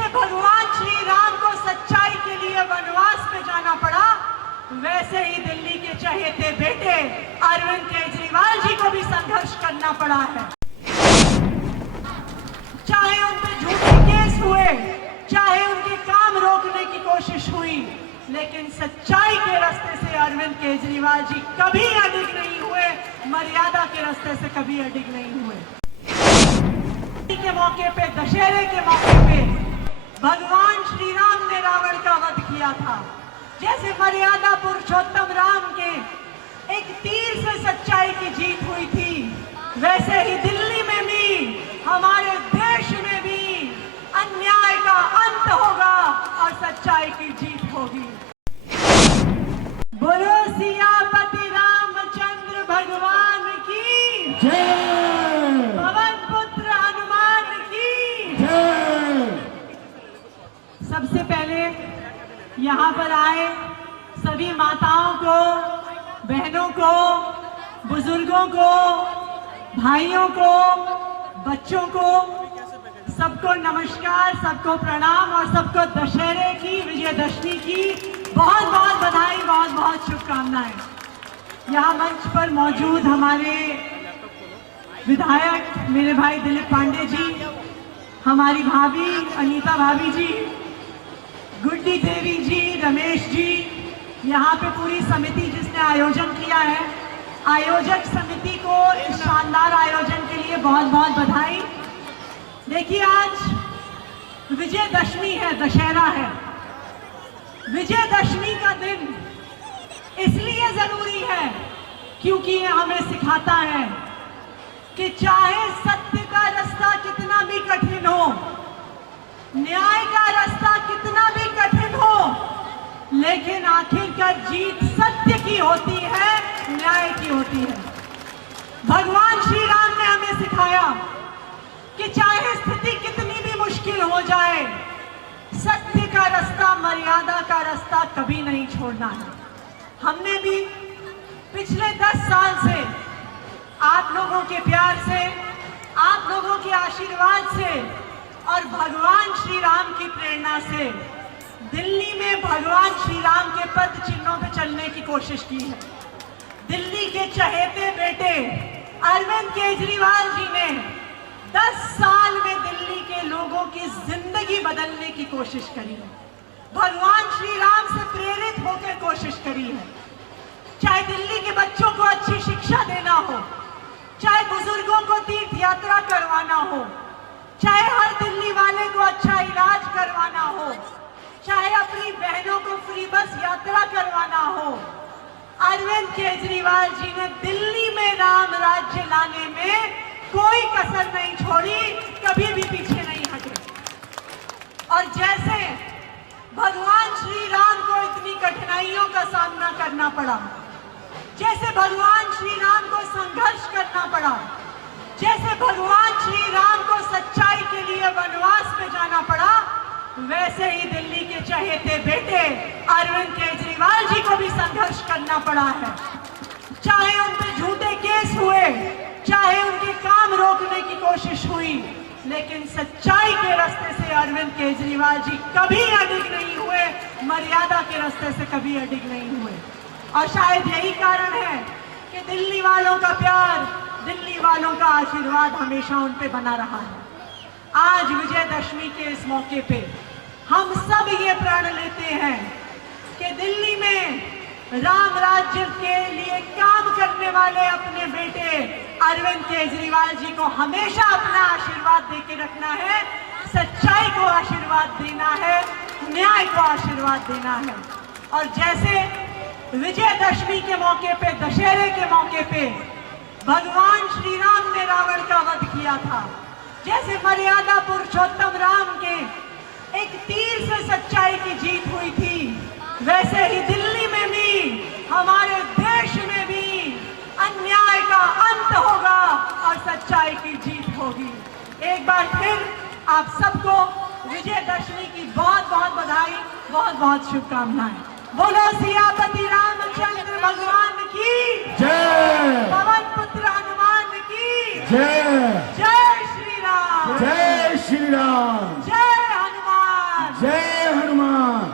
जैसे भगवान श्री राम को सच्चाई के लिए वनवास में जाना पड़ा, वैसे ही दिल्ली के चहेते बेटे अरविंद केजरीवाल जी को भी संघर्ष करना पड़ा है। चाहे उन पे झूठे केस हुए, चाहे उनके काम रोकने की कोशिश हुई, लेकिन सच्चाई के रास्ते से अरविंद केजरीवाल जी कभी अडिग नहीं हुए, मर्यादा के रास्ते से कभी अडिग नहीं हुए। के मौके पे, दशहरे के मौके पे भगवान श्री राम ने रावण का वध किया था। जैसे मर्यादा पुरुषोत्तम राम के एक तीर से सच्चाई की जीत हुई थी, वैसे ही दिल्ली में भी, हमारे देश में भी अन्याय का अंत होगा और सच्चाई की जीत होगी। बोलो सियापति रामचंद्र भगवान की जय, पवन पुत्र हनुमान की जय। सबसे पहले यहाँ पर आए सभी माताओं को, बहनों को, बुजुर्गों को, भाइयों को, बच्चों को, सबको नमस्कार, सबको प्रणाम और सबको दशहरे की, विजयदशमी की बहुत बहुत बधाई, बहुत बहुत शुभकामनाएं। यहाँ मंच पर मौजूद हमारे विधायक मेरे भाई दिलीप पांडे जी, हमारी भाभी अनीता भाभी जी, गुड्डी देवी जी, रमेश जी, यहाँ पे पूरी समिति जिसने आयोजन किया है, आयोजक समिति को इस शानदार आयोजन के लिए बहुत बहुत बधाई। देखिए, आज विजयदशमी है, दशहरा है। विजयदशमी का दिन इसलिए जरूरी है क्योंकि ये हमें सिखाता है कि चाहे सत्य का रास्ता कितना भी कठिन हो, न्याय का रास्ता कितना भी कठिन हो, लेकिन आखिरकार जीत सत्य की होती है, न्याय की होती है। भगवान श्री राम ने हमें सिखाया कि चाहे स्थिति कितनी भी मुश्किल हो जाए, सत्य का रास्ता, मर्यादा का रास्ता कभी नहीं छोड़ना है। हमने भी पिछले 10 साल से आप लोगों के प्यार से, आप लोगों के आशीर्वाद से और भगवान श्री राम की प्रेरणा से दिल्ली में भगवान श्री राम के पद चिन्हों पे चलने की कोशिश की है। दिल्ली के चहेते बेटे अरविंद केजरीवाल जी ने 10 साल में दिल्ली के लोगों की जिंदगी बदलने की कोशिश करी है। भगवान श्री राम से प्रेरित होकर कोशिश करी है। चाहे दिल्ली के बच्चों को अच्छी शिक्षा देना हो, चाहे बुजुर्गों को तीर्थ यात्रा करवाना हो, चाहे हर दिल्ली वाले को अच्छा इलाज करवाना हो, चाहे अपनी बहनों को फ्री बस यात्रा करवाना हो, अरविंद केजरीवाल जी ने दिल्ली में राम राज्य लाने में कोई कसर नहीं छोड़ी, कभी भी पीछे नहीं हटे। और जैसे भगवान श्री राम को इतनी कठिनाइयों का सामना करना पड़ा, जैसे भगवान श्री राम को संघर्ष करना पड़ा, जैसे भगवान श्री राम को सच्चाई के लिए वनवास में जाना पड़ा, वैसे ही दिल्ली के चहेते बेटे अरविंद केजरीवाल जी को भी संघर्ष करना पड़ा है। चाहे उन पे झूठे केस हुए, चाहे उनके काम रोकने की कोशिश हुई, लेकिन सच्चाई के रास्ते से अरविंद केजरीवाल जी कभी अडिग नहीं हुए, मर्यादा के रास्ते से कभी अडिग नहीं हुए। और शायद यही कारण है कि दिल्ली वालों का प्यार, दिल्ली वालों का आशीर्वाद हमेशा उन पे बना रहा है। आज विजयदशमी के इस मौके पे हम सब ये प्रण लेते हैं कि दिल्ली में राम राज्य के लिए काम करने वाले अपने बेटे अरविंद केजरीवाल जी को हमेशा अपना आशीर्वाद देके रखना है, सच्चाई को आशीर्वाद देना है, न्याय को आशीर्वाद देना है। और जैसे विजयदशमी के मौके पे, दशहरे के मौके पे भगवान श्री राम ने रावण का वध किया था, जैसे मर्यादा पुरुषोत्तम राम के एक तीर से सच्चाई की जीत हुई थी, वैसे ही दिल्ली में भी, हमारे देश में भी अन्याय का अंत होगा और सच्चाई की जीत होगी। एक बार फिर आप सबको विजयदशमी की बहुत बहुत बधाई, बहुत बहुत शुभकामनाएं। बोलो सियापति रामचंद्र भगवान की जय, पवन पुत्र हनुमान की जय, जय श्री राम, जय श्री राम, जय हनुमान। जय हनुमान।